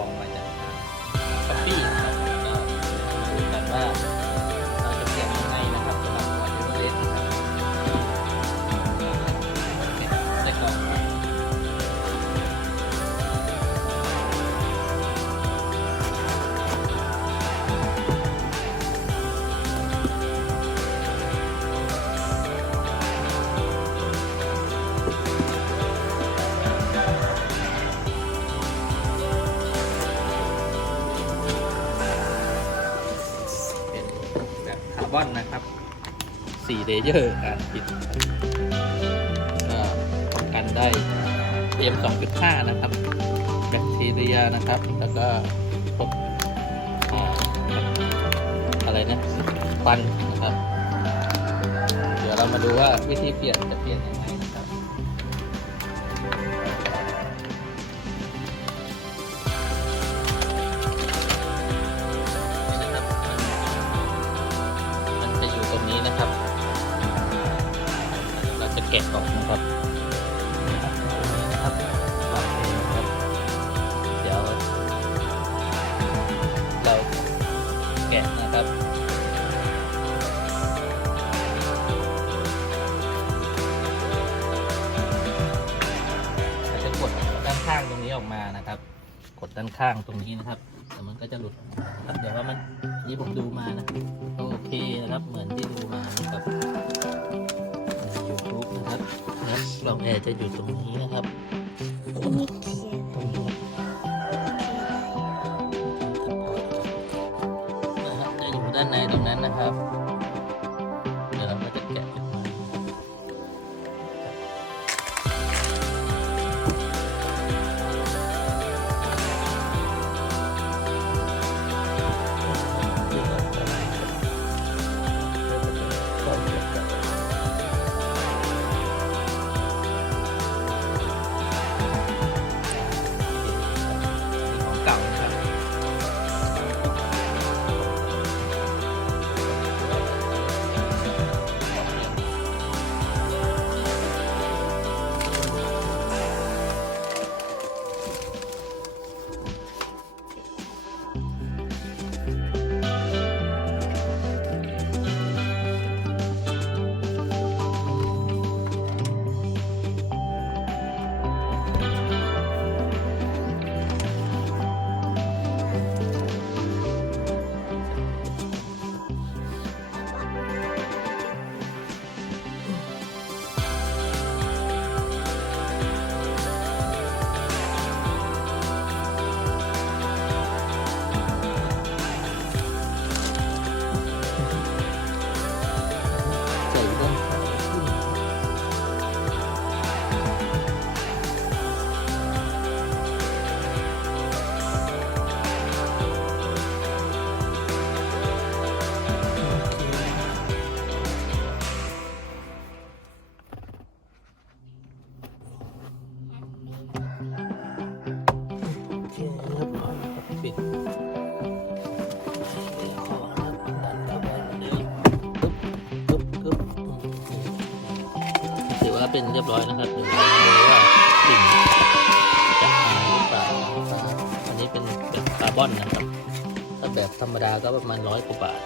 องมาจากช้อปปี้นะครับก็มาดูกันว่า อนนะครับ4เลเยอร์การปิดก็ป้องกันได้ PM 2.5 นะครับ แบคทีเรียนะครับ แล้วก็พวกอ่าอะไรนะควันนะครับ เดี๋ยวเรามาดูว่าวิธีเปลี่ยนจะเปลี่ยนยังไง นี้ออกมานะครับ กดด้านข้างตรงนี้นะครับ แต่มันก็จะหลุดครับเดี๋ยวว่ามันนี่ผมดูมานะโอเคนะครับเหมือนที่ดูมานะครับใน YouTube นะครับนะครับกล่องแอร์จะอยู่ตรงนี้นะครับตรงนี้นะครับจะอยู่ด้านในตรงนั้นนะครับ ถือว่าเป็นเรียบร้อยนะครับเดี๋ยวเรามาดูว่าสิ่งจะหายหรือเปล่านะครับอันนี้เป็นแบบคาร์บอนนะครับ ถ้าแบบธรรมดาก็ประมาณร้อยกว่าบาท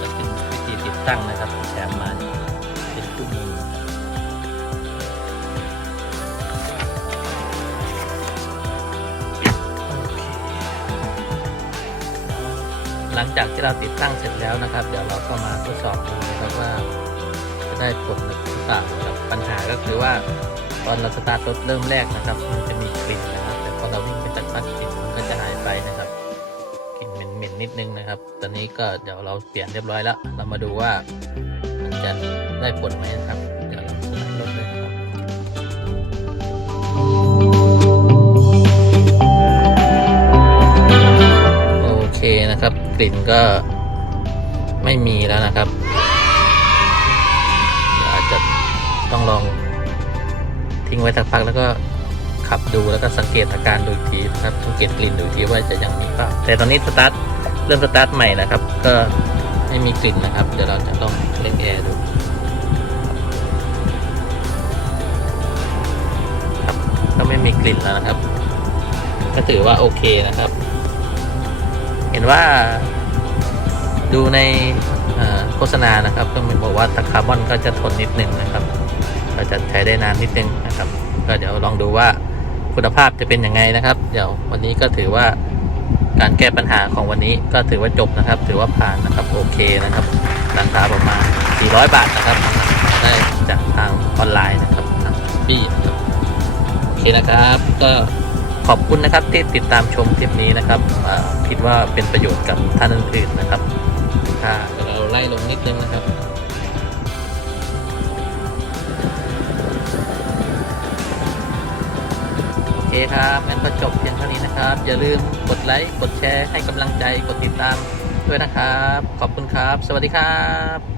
จะเป็นวิธีติดตั้งนะครับแถมมา จากที่เราติดตั้งเสร็จแล้วนะครับ เดี๋ยวเราก็มาทดสอบดูนะครับว่า จะได้ผลหรือเปล่าครับปัญหาก็คือว่าตอนเราสตาร์ทรถเริ่มแรกนะครับ มันจะมีกลิ่นนะครับ แต่พอเราวิ่งไปสักพักกลิ่นมันก็จะหายไปนะครับกลิ่นเหม็นๆนิดนึงนะครับ ตอนนี้ก็เดี๋ยวเราเปลี่ยนเรียบร้อยแล้ว เรามาดูว่ามันจะได้ผลไหมนะครับ เดี๋ยวเราสตาร์ทรถเลยนะครับ กลิ่นก็ไม่มีแล้วนะครับอาจจะต้องลองทิ้งไว้สักพักแล้วก็ขับดูแล้วก็สังเกตอาการดูทีนะครับ สังเกตกลิ่นดูทีว่าจะยังมีเปล่าแต่ตอนนี้สตาร์ทเริ่มสตาร์ทใหม่นะครับ ก็ไม่มีกลิ่นนะครับ เดี๋ยวเราจะลองเล่นแอร์ดูครับก็ไม่มีกลิ่นแล้วนะครับ ก็ถือว่าโอเคนะครับ เห็นว่าดูในโฆษณานะครับก็มีบอกว่าตะคาร์บอนก็จะทนนิดนึงนะครับ ก็จะใช้ได้นานนิดนึงนะครับ ก็เดี๋ยวลองดูว่าคุณภาพจะเป็นยังไงนะครับ เดี๋ยววันนี้ก็ถือว่าการแก้ปัญหาของวันนี้ก็ถือว่าจบนะครับ ถือว่าผ่านนะครับโอเคนะครับราคาประมาณ 400 บาทนะครับ ได้จากทางออนไลน์นะครับทางปี้นะครับโอเคนะครับก็ ขอบคุณนะครับที่ติดตามชมคลิปนี้นะครับคิดว่าเป็นประโยชน์กับท่านอื่นๆนะครับค่ะเดี๋ยวเราไล่ลงนิดนึงนะครับโอเคครับงั้นก็จบเพียงเท่านี้นะครับ อย่าลืมกดไลค์ กดแชร์ ให้กำลังใจ กดติดตามด้วยนะครับ ขอบคุณครับ สวัสดีครับ